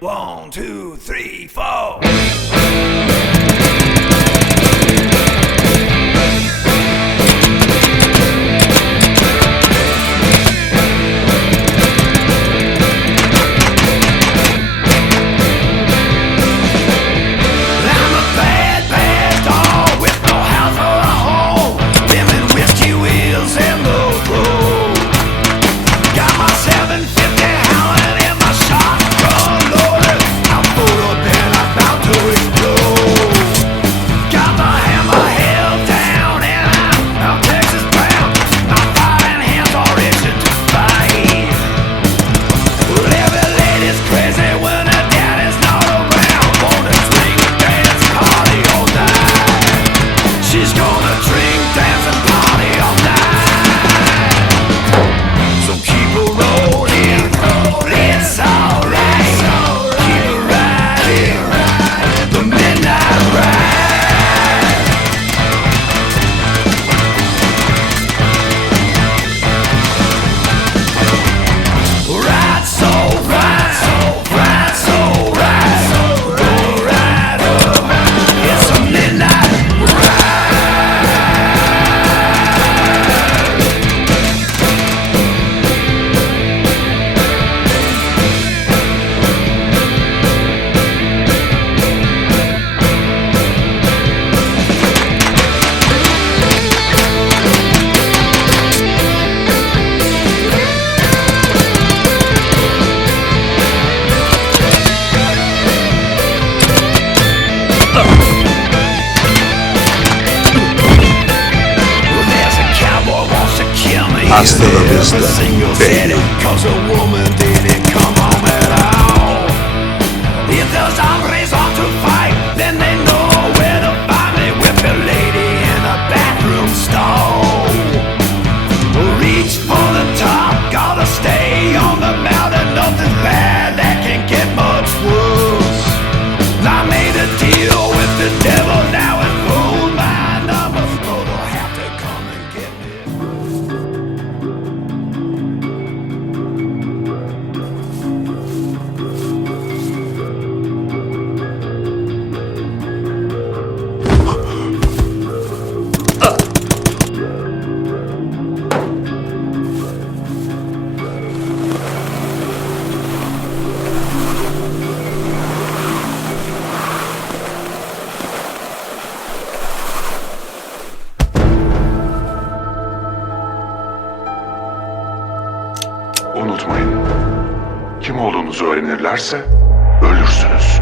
One, two, three, four. Hasta la vista, baby. Cause a woman didn't come home at all. If those hombres want to fight, then they know where to find me. With a lady in a bathroom stall. Reach for the top, gotta stay on the mountain. Nothing bad that can get much worse. I made a deal with the devil, now it's full. My number's gonna have to come and get me. Unutmayın. Kim olduğunuzu öğrenirlerse ölürsünüz.